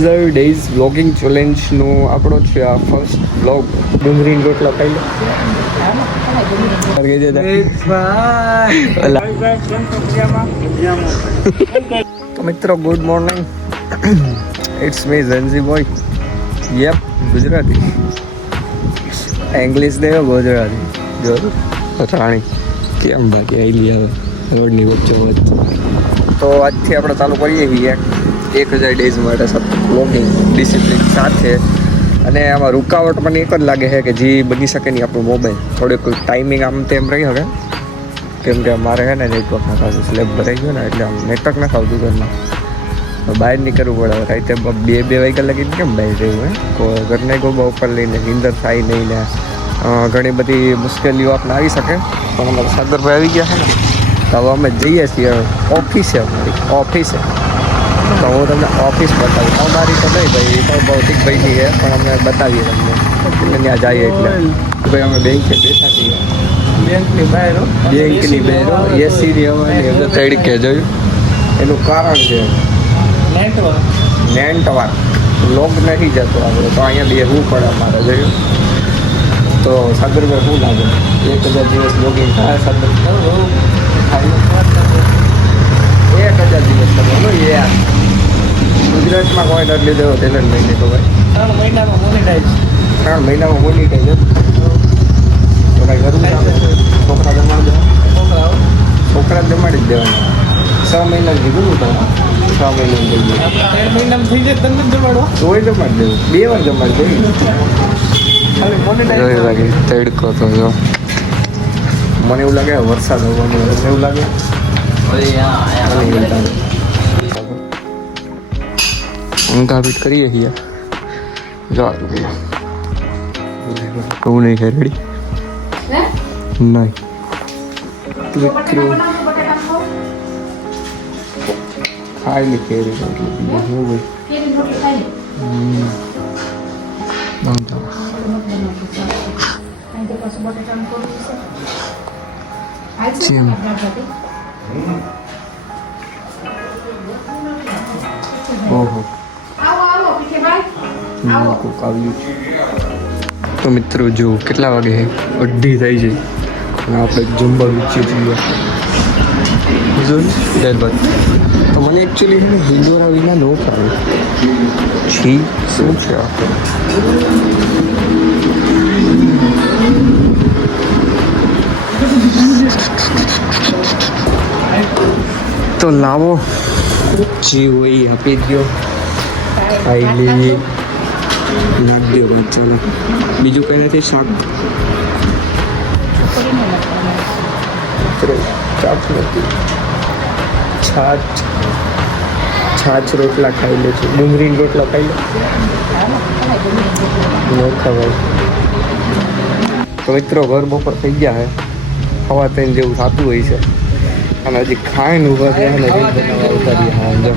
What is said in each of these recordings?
Days vlogging ચેલેન્જનો આપણો છે આ ફર્સ્ટ વ્લોગ. ડુંગળીનો રોટલો ખાઈ લો. તો મિત્રો good morning, it's me Gen Z boy. Yup, Gujarati English દેવો ગુજરાતી જોયું રાણી કેમ બાકી આવેલી આવે રોડની વચ્ચે વચ્ચે. તો આજથી આપણે ચાલુ કરીએ છીએ 1000 ડેઝ માટે સતત વ્લોગિંગ ડિસિપ્લિન સાથે. અને આમાં રૂકાવટ મને એક જ લાગે છે કે જે બની શકે નહીં આપણું મોબાઈલ થોડીક ટાઈમિંગ આમ તેમ રહી શકે, કેમ કે મારે છે ને નેટવર્ક ના થતું, સ્લેબ ભરાઈ ગયો ને એટલે આમ નેટવર્ક ના થતું ઘરમાં, બહાર નીકળવું પડે. રાતે 2 વાગ્યા લગીને કેમ બહાર રહેવું ઘરને ગોબા ઉપર લઈને નીંદર થાય નહીં ને ઘણી બધી મુશ્કેલીઓ આપણે આવી શકે. પણ અમારા સાગરભાઈ આવી ગયા છે ને, તો હવે અમે જઈએ છીએ ઓફિસે, અમારી ઓફિસે. તો હું તમને ઓફિસ બતાવીશ. અમારી તો નહીં ભાઈ, તો ભૌતિકભાઈની છે, પણ અમે બતાવીએ તમને ત્યાં જઈએ એટલે ભાઈ અમે બેંકે બેઠા છીએ. બેંકની બહાર એસીની હવાની તડકે જોયું, એનું કારણ છે નેટવર્ક લોગ નથી જતો આપણે, તો અહીંયા બેસવું પડે અમારે જોયું. તો સાગરભાઈ શું લાગે 1000 દિવસ લોગિંગ થાય? સાગર 1000 દિવસ કરવાનો યાર. ગુજરાતમાં કોઈ નથી લીધો ટેલેન્ટ નહીં લીધો ભાઈ. 3 મહિનામાં મોનિટાઈઝ તો કાંઈ કરવું છોકરા જમાડી દેવા, છોકરા જમાડી જ દેવાના. 6 મહિના કીધું ને તમે, 6 મહિના થઈ ગયા, 3 મહિનામાં થઈ જાય તમે જમાડો તોય જમાડી દેવું, 2 વાર જમાડી દેવું. તડકો તો જો મને એવું લાગે વરસાદ હોવાનું, એવું લાગે ઊંઘા પીટ કરીએ છીએ. જો કહું નહીં છે રેડી નહીં ખાઈ લી કેરી ઓહો કોક આવ્યું. તો મિત્રો જો કેટલા વાગે છે, 2:30 થઈ છે અને આપણે જમવા વીચીએ છીએ ત્યારબાદ. તો મને એકચ્યુઅલી છે ને હિંદોરા વિના ન ખાવે છી. શું છે તો લાવો જે હોય આપી દો, ખાઈ લઈએ, નાખ દો ભાઈ. ચાલો બીજું કંઈ નથી. શાક નથી, છાછ રોટલા ખાઈ લે છે. ડુંગળીનો રોટલા ખાઈ લે ન ખવાય. તો મિત્રો ઘર બપોર થઈ ગયા છે, 3:15 જેવું થતું હોય છે અને હજી ખાઈને ઊભા થયા ને રીલ બનાવવા ઉતારીએ. હા જો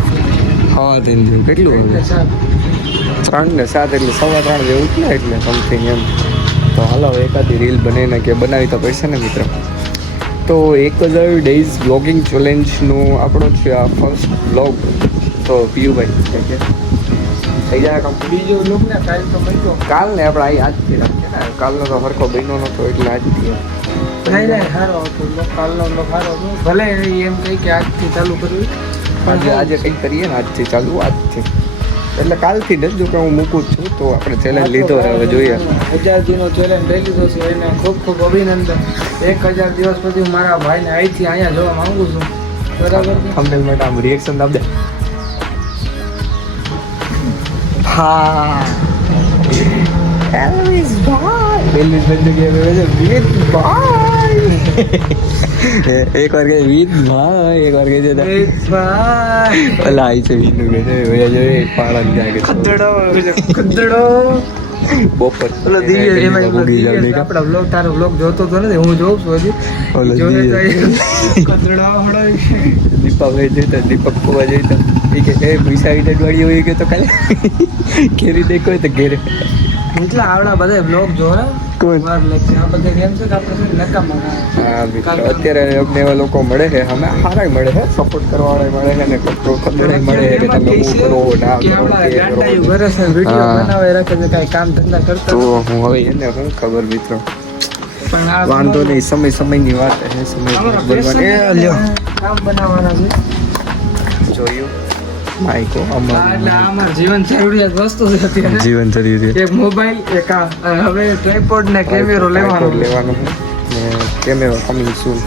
3:15 જેવું કેટલું હવે 3 ને 7 એટલે 3:15 જેવું જ ને, એટલે સમથિંગ એમ. તો હાલો એકાદી રીલ બનાવીને કે બનાવી તો પડશે ને મિત્રો. તો 1000 ડેઝ વ્લોગિંગ ચેલેન્જનો આપણો છે આ ફર્સ્ટ વ્લોગ. તો પીયુભાઈ થઈ જાય કામ બીજો લોક ને કાલ તો બન્યો, કાલ ને આપણે આજથી રાખીએ ને, કાલનો તો હરખો બન્યો નતો એટલે આજથી નહીં સારો હતો કાલનો સારો હતો. ભલે એમ કહી કે આજથી ચાલુ કરવી, આજે કંઈક કરીએ ને આજથી ચાલુ, આજથી એટલે કાલથી જ. જો કે હું મૂકું જ છું, તો આપણે ચેલેન્જ લીધો હવે જોઈએ. 1000 દિવસનો ચેલેન્જ લઈ લીધો છે, એને ખૂબ ખૂબ અભિનંદન. 1000 દિવસ પછી મારા ભાઈને અહીંથી અહીંયા જોવા માંગુ છું. બરાબર, થંબનેલ માટે આમ રિએક્શન આપી દે. હા એલ્વિસ ભાઈ, એલ્વિસ ભાઈ વિથ ભાઈ. એક વાર કે વિથ ભાઈ, એક વાર કે છે ભાઈ ઓલા આઈ છે વિનુ કે છે ભૈયા જો પાળન જાય કે ખદડો બપોર ઓલો દિવ્ય એમાં આપણા વ્લોગ, તારો વ્લોગ જોતો તો નથી, હું જોઉં છું હજી. ઓલો દિવ્ય ખદડો હડો દીપકભાઈ જોઈતા, દીપક કુવા જોઈતા એ કે પૈસા આવી વાળી હોય કે તો કાલે ઘેરી દેખો તો ઘેરે એટલા આવડા બધા બ્લોગ જો ને કોણ વાર લાગશે આ બધા એમ છે કે આપણે છે નકામા હા મિત્રો અત્યારે અમને એવા લોકો મળે છે અમે સારા મળે છે સપોર્ટ કરવા વાળા મળે છે ને ખબર મળે છે કે તમે શું કરો ના કે કરો આપણા તે ગાંડા કરો ઘરે છે વિડિયો હા. બનાવે રાખે છે કાઈ કામ ધંધા કરતા તો નથી. હું હવે એને શું ખબર મિત્રો પણ આ વાંધો નહીં સમયની વાત છે સમય અમારા બનવાની એ લ્યો કામ બનાવવાના છે જોયું માઈકો આ એટલે આ અમારું જીવન જરૂરિયાત વસ્તુ છે અત્યારે જીવન જરૂરી એક મોબાઈલ એક આ અને હવે ટ્રાયપોડ ને કેમેરો લેવાનો લેવાનો ને કેમેરો કમિંગ સૂન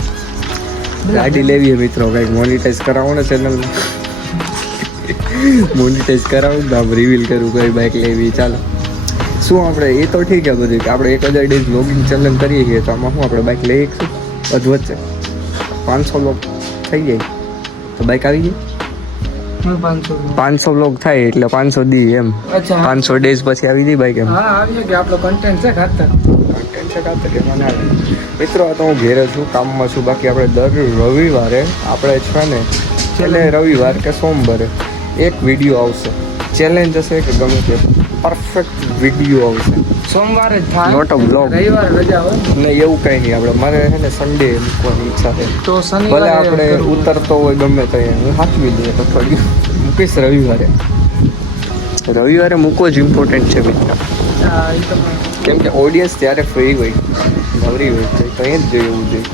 ગાડી લેવી છે મિત્રો કંઈક મોનિટાઈઝ કરાવો ને ચેનલ મોનિટાઈઝ કરાવું તો આમ રિવીલ કરું કઈ બાઇક લેવી ચાલો શું આપણે એ તો ઠીક છે બધું કે આપણે 1000 ડેઝ લોગિંગ ચેલેન્જ કરીએ છીએ તો આમાં શું આપણે બાઇક લઈ શકીશું વચ્ચે 500 લોગ થઈ જાય તો બાઇક આવી જાય 500 લોગ થાય એટલે 500 દી એમ અચ્છા 500 ડેઝ પછી આવી જાય બાઇક એમ હા આવીએ કે આપણો કન્ટેન્ટ છે ખાતર કન્ટેન્ટ છે કાં તો કે મને આવે મિત્રો આ તો હું ઘેરે છું કામમાં છું બાકી આપણે દર રવિવારે આપણે છે ને છેલ્લે રવિવાર કે સોમવારે એક વિડીયો આવશે ચેલેન્જ હશે કે ગમે તે પરફેક્ટ વિડીયો આવશે સોમવારે જ થાય Not a vlog. રવિવારે રજા હોય ને એવું કંઈ નહીં આપણે મારે છે ને સન્ડે મૂકવાની ઈચ્છા છે તો ભલે શનિવારે આપણે કરવું. ઉતરતો હોય ગમે તો હું હાથવી દઈએ તો થોડી મૂકીશ રવિવારે મૂકવો જ ઇમ્પોર્ટન્ટ છે મિત્ર હા, એ તો પણ. કેમ કે ઓડિયન્સ ત્યારે ફ્રી હોય નવરી હોય તો કંઈ જ જોઈએ એવું જોઈએ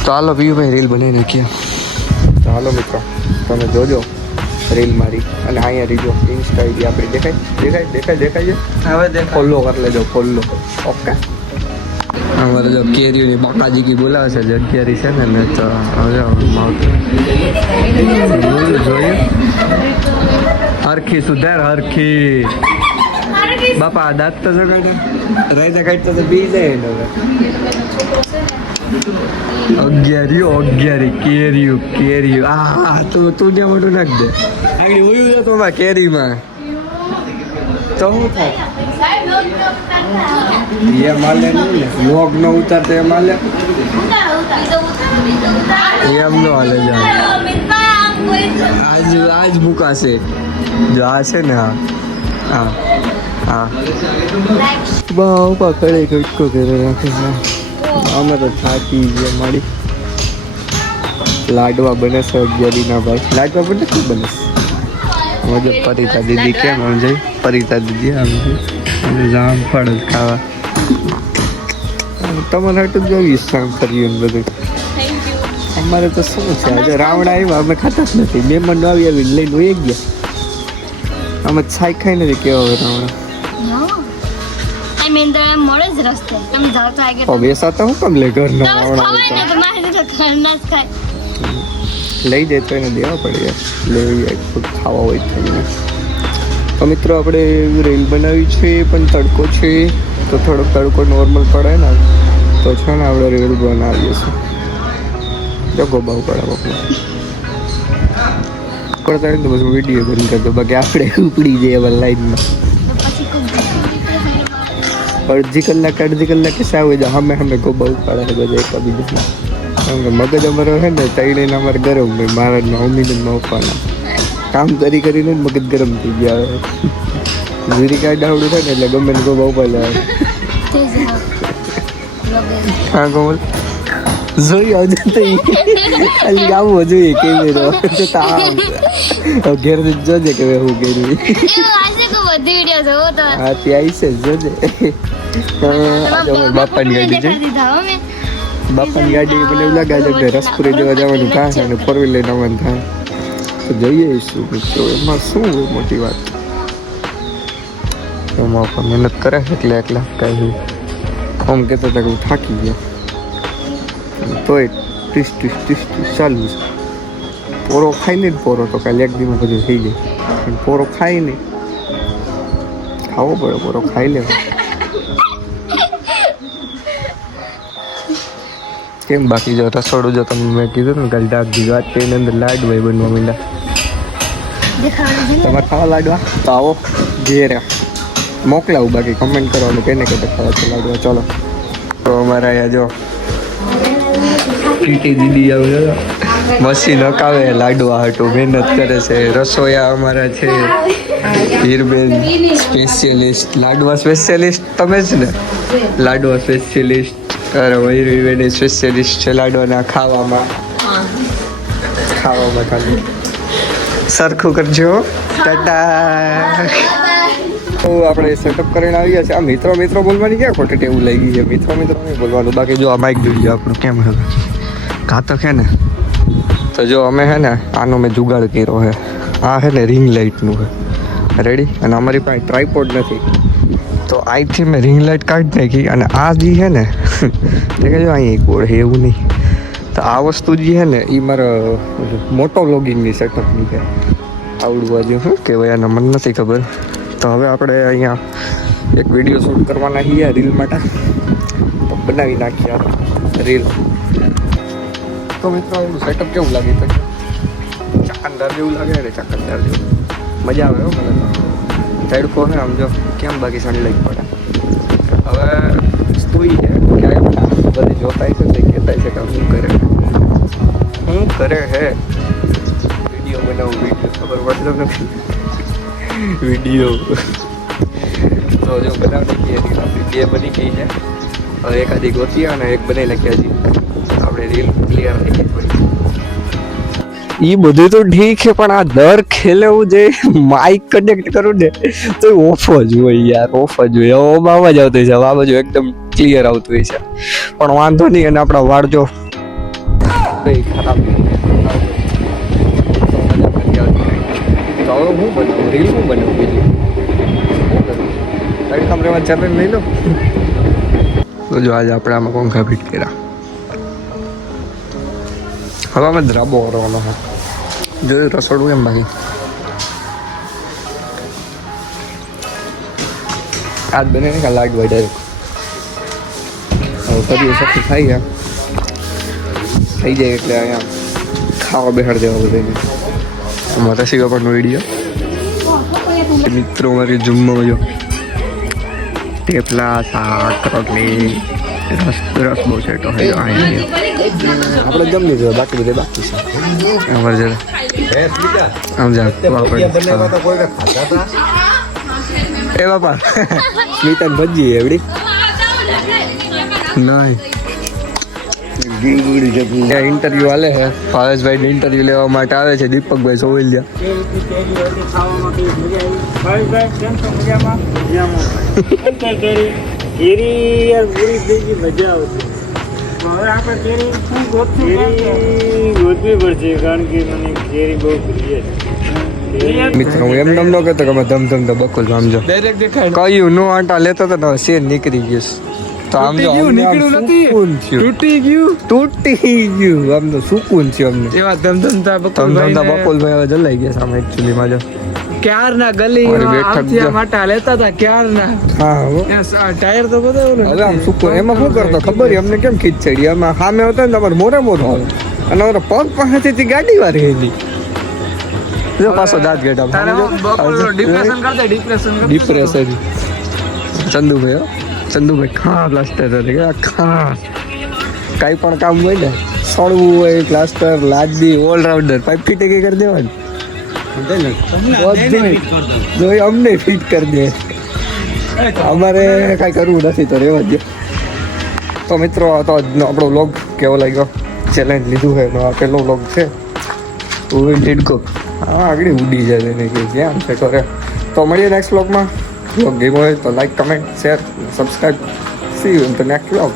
તો હાલો ભાઈ રીલ બનાવી નાખીએ તો હાલો મિત્રો તમે જોજો રીલ મારી અને અહીંયા રીજો ઇન્સ્ટા આઈડી આપણી દેખાય છે હવે દેખાય ફોલો કરી લેજો ફોલો ઓકે અમારે જો કેરીઓની બાકાજી કી બોલાવે છે જગ્યારી છે ને તો હવે જોઈએ હરખી સુધાર હરખી બાપા દાંત તો જગાડે રાયતા કાઢતા તો બી જાય ને હવે અગિયારી કેરીઓ આ તું ત્યાં મોટું નાખ દે આગળ હોયું છે તો કેરીમાં તો શું થાય એ માલે નહીં ને લોગ ન ઉતારતો એ માલે એમ નો હાલે જાય આજ મુકાશે જો આ છે ને હા બાપા કડે કટકો કરે રાખે છે અમે તો થાકી ગયા મારી લાડવા બને છે અગિયારીના ભાઈ લાડવા બને શું બને હવે જો પરિતા દીદી કેમ આમ જઈ પરિતા દીદી આમ જઈ જામફળ જ ખાવા તમારે હાટું જોઈશ સામ કર્યું ને બધું અમારે તો શું છે આજે રાવણ આવ્યા અમે ખાતા જ નથી મહેમાન આવી લઈને વહી ગયા અમે છાઈ ખાઈ નથી કેવા હવે રાવણ મળે જ રસ્તે તમે જાવ તો આગળ તો બેસાતા હું કેમ લે ઘરના રાવણ ખવાય ને આવે તો મારે તો ઘરના જ ખાય લઈ જાય તો એને દેવા પડે યાર લેવી જાય ખુદ ખાવા હોય થઈને તો મિત્રો આપણે રીલ બનાવી છે પણ તડકો છે તો થોડોક તડકો નોર્મલ પડે ને તો છે ને આપણે રીલ બનાવીએ છીએ જો ગોબાવ પડે આપણે પડતા ને તો પછી વિડીયો બંધ કરતો બાકી આપણે ઉપડી જઈએ હવે લાઈનમાં તો પછી કોઈ અડધી કલાકે સાવ અમે ગોબા ઉપાડે છે બધા એકબીજાના કેમ કે મગજ અમારો છે ને તૈણીને અમારે ગરમ હોય મારા મમ્મીને પપ્પાના કામ કરીને જ મગજ ગરમ થઈ ગયા હવે ઝીરી કાઢ આવડું થાય ને એટલે ગમે ને ગોબા ઉપાડે હા કોમલ જોઈ આવજો તો ખાલી આવવો જોઈએ કેમેરો તો તાવ ઘેર જોજે કે હું કર્યું એવું આજે કોઈ બધી વિડિયો જોવો તો હા ત્યાં આવી છે જોજે બાપાની ગાડી છે બાપાની ગાડી મને એવું લાગે છે કે રસપુરી જવા જવાનું થાય અને ફોર વ્હીલ લઈને આવવાનું થાય તો જઈએ શું મિત્રો એમાં શું હોય મોટી વાત એમાં પણ મહેનત કરે એટલે કાંઈ આમ કહેતા હતા કે હું થાકી ગયો તોય ટીસ ચાલુ છે પોરો ખાઈ નહીં પોરો તો કાલે એક દીમાં બધું થઈ જાય પણ પોરો ખાઈ નહીં ખાવો પડે પોરો ખાઈ લેવો કેમ બાકી જો રસોડું જો તમે મેં કીધું ને કાલે ડાક દીધું આજ તેની અંદર લાડવા બનવા માંડ્યા તમારે ખાવા લાડવા તો આવો ઘેરે મોકલાવું બાકી કમેન્ટ કરવાનું કેને કે ખાવા છે લાડવા ચાલો તો અમારા અહીંયા જો કીટી દીદી આવે મસી નકાવે લાડવા હાટું મહેનત કરે છે. રસોયા અમારા છે હીરબેન સ્પેશિયલિસ્ટ, લાડવા સ્પેશિયલિસ્ટ તમે જ ને? લાડવા સ્પેશિયલિસ્ટ. અરે હીરબેન સ્પેશિયલિસ્ટ છે લાડવાના ખાવામાં ખાલી સરખું કરજો. ટાટા. તો આપણે સેટઅપ કરીને આવી ગયા છે. આ મિત્રો બોલવાની ક્યાં ખોટી ટેવું લઈ ગઈ છે? મિત્રો નહીં બોલવાનું. બાકી જો આ માઇક જોઈ લો આપણું કેમ હે ઘાતક હે ને. તો જો અમે હે ને આનો મેં જુગાડ કર્યો હે. આ હે ને રિંગ લાઇટનું હે રેડી. અને અમારી પાસે ટ્રાયપોડ નથી તો અહીંથી મેં રિંગ લાઇટ કાઢી નાખી. અને આ જે હે ને તે કે જો અહીં એક ઓળ હે એવું નહીં. તો આ વસ્તુ જે છે ને એ મારા મોટો વ્લોગિંગની સેટઅપની છે. આવડું બાજુ શું કહેવાય આને મને નથી ખબર. તો હવે આપણે અહીંયા એક વિડીયો શૂટ કરવાના છીએ રીલ માટે. તો બનાવી નાખીએ રીલ. તો મિત્રો એનું સેટઅપ કેવું લાગે તો ચકંદર જેવું લાગે ને? ચકંદર જેવું મજા આવે મને તો. તડકો ને આમ જો કેમ બાકી સનલાઈટ પડે. હવે સ્તુઈ છે ક્યાંય બધી જોતા છે તે કહેતા છે કે શું કરે હે વિડીયો બનાવું. વિડીયો ખબર પડતો નથી વિડીયો. તો જો બનાવવાની ગઈ હતી આપણી 2 બની ગઈ છે. હવે એકાદી ગોતી અને એક બનાવી નાખ્યા છીએ. આપણે રીલ ક્લિયર થઈ ગઈ થોડી. એ બધું તો ઠીક છે પણ આ દર ખેલે હું જે માઇક કનેક્ટ કરું ને તો ઓફ જ હોય યાર. ઓફ જ હોય. ઓમાં અવાજ આવતો હોય છે. આ બાજુ એકદમ ક્લિયર આવતું હોય છે પણ વાંધો નહીં. અને આપણા વાળ જો ખરાબ હું બનાવું રીલ હું બનાવું બીજું તારી કમરેમાં ચેલેન્જ લઈ લો. તો જો આજે આપણે આમાં કોંખા ફીટ કર્યા. હવે અમે ધ્રાબો કરવાનો છે. જોયું રસોડું કેમ બાકી આજ બને ને લાડ વાય ડાયરેક્ટ. હવે કરીએ સખી થઈ જાય એટલે અહીંયા ખાવા બેહાડ દેવા બધાને. અમારા શિવાપરનો વિડીયો મિત્રો મારી જમવા જો થેપલા શાક રોટલી રસ બહુ છે. તો આપણે જમી લીધું બાકી બધે બાકી છે. અમારે જરા આમ જા એ બાપા સ્મિતા ભજી એવડી નહીં. ઇન્ટરવ્યુ હાલે છે. ભાવેશભાઈ ઇન્ટરવ્યુ લેવા માટે આવે છે. દીપકભાઈ સોવલિયા. મિત્રો હું એમ ન કહેતો કે અમે ધમધમ તો બકુલ સમજો કયું નો આંટા લેતો હતો ને શેર નીકળી ગયું. તો આમ જો તૂટી ગયું આમ તો સુકૂન છે અમને. એવા ધમધમતા બકુલભાઈ હવે જલાઈ ગયા સામે એકચ્યુઅલી માં જો ક્યારના ગલી આમથી માટા લેતા હતા ક્યારના. હા ટાયર તો બતાવ્યું ને. હવે આમ સુકૂન એમાં શું કરતો ખબર અમને કેમ ખીચ ચડી. એમાં સામે હતા ને તમારે મોરે મોર આવે અને અમારે પગ પાસેથી ગાડી વાર એની જો પાછો દાંત ગેટા ડિપ્રેશન. ચંદુભાઈ ખા પ્લાસ્ટર ખા કાંઈ પણ કામ હોય ને સળવું હોય પ્લાસ્ટર લાદી ઓલરાઉન્ડર પાઇપ ફિટિંગ કરી દેવાની. અમને ફિટ કરી દે. અમારે કાંઈ કરવું નથી તો રહેવા દે. તો મિત્રો તો આપણો વ્લોગ કેવો લાગ્યો? ચેલેન્જ લીધું છે આ પહેલો વ્લોગ છે. ટીડકો હા આગળ ઉડી જાય એને કે જ્યાં છે કરે. તો મળીએ નેક્સ્ટ વ્લોગમાં. વ્લોગ ગેમ હોય તો like comment share subscribe. C you in the next vlog.